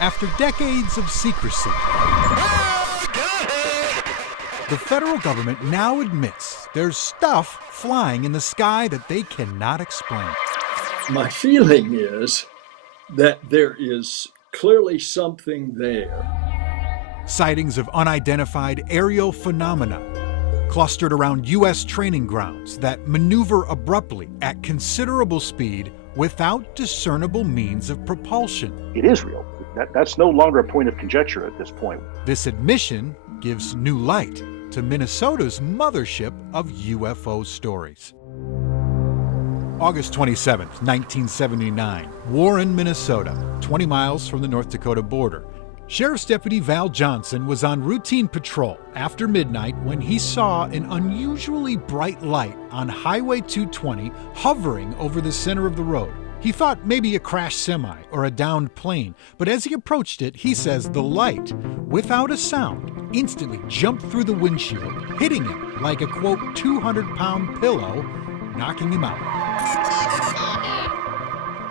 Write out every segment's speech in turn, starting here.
After decades of secrecy, the federal government now admits there's stuff flying in the sky that they cannot explain. My feeling is that there is clearly something there. Sightings of unidentified aerial phenomena clustered around U.S. training grounds that maneuver abruptly at considerable speed without discernible means of propulsion. It is real. That's no longer a point of conjecture at this point. This admission gives new light to Minnesota's mothership of UFO stories. August 27, 1979, Warren, Minnesota, 20 miles from the North Dakota border. Sheriff's Deputy Val Johnson was on routine patrol after midnight when he saw an unusually bright light on Highway 220 hovering over the center of the road. He thought maybe a crashed semi or a downed plane, but as he approached it, he says the light, without a sound, instantly jumped through the windshield, hitting him like a, quote, 200-pound pillow, knocking him out.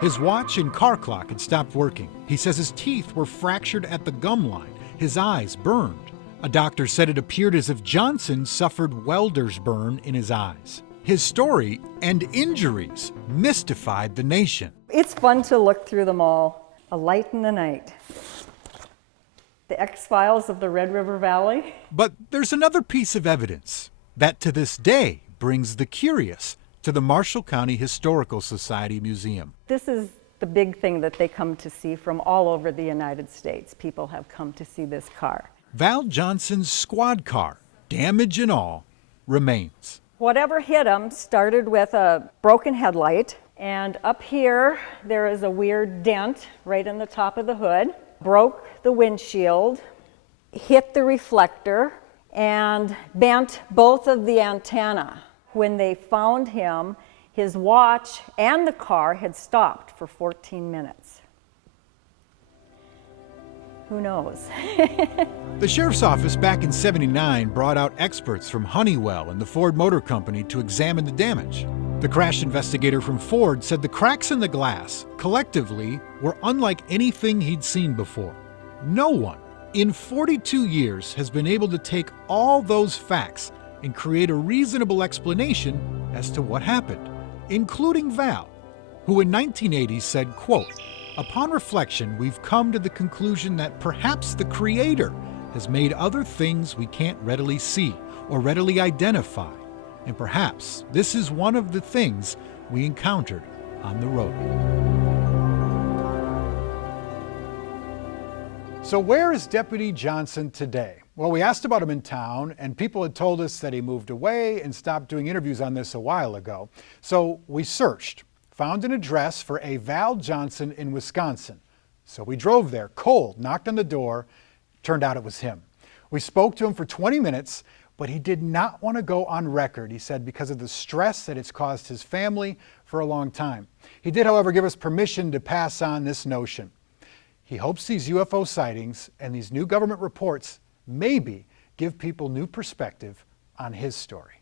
His watch and car clock had stopped working. He says his teeth were fractured at the gum line, his eyes burned. A doctor said it appeared as if Johnson suffered welder's burn in his eyes. His story and injuries mystified the nation. It's fun to look through them all. A light in the night. The X-Files of the Red River Valley. But there's another piece of evidence that to this day brings the curious to the Marshall County Historical Society Museum. This is the big thing that they come to see from all over the United States. People have come to see this car. Val Johnson's squad car, damage and all, remains. Whatever hit him started with a broken headlight, and up here there is a weird dent right in the top of the hood, broke the windshield, hit the reflector, and bent both of the antenna. When they found him, his watch and the car had stopped for 14 minutes. Who knows? The sheriff's office back in '79 brought out experts from Honeywell and the Ford Motor Company to examine the damage. The crash investigator from Ford said the cracks in the glass, collectively, were unlike anything he'd seen before. No one in 42 years has been able to take all those facts and create a reasonable explanation as to what happened, including Val, who in 1980 said, quote, "Upon reflection, we've come to the conclusion that perhaps the Creator has made other things we can't readily see or readily identify, and perhaps this is one of the things we encountered on the road." So where is Deputy Johnson today? Well, we asked about him in town, and people had told us that he moved away and stopped doing interviews on this a while ago. So we searched, found an address for a Val Johnson in Wisconsin. So we drove there, cold, knocked on the door. Turned out it was him. We spoke to him for 20 minutes, but he did not want to go on record, he said, because of the stress that it's caused his family for a long time. He did, however, give us permission to pass on this notion. He hopes these UFO sightings and these new government reports maybe give people new perspective on his story.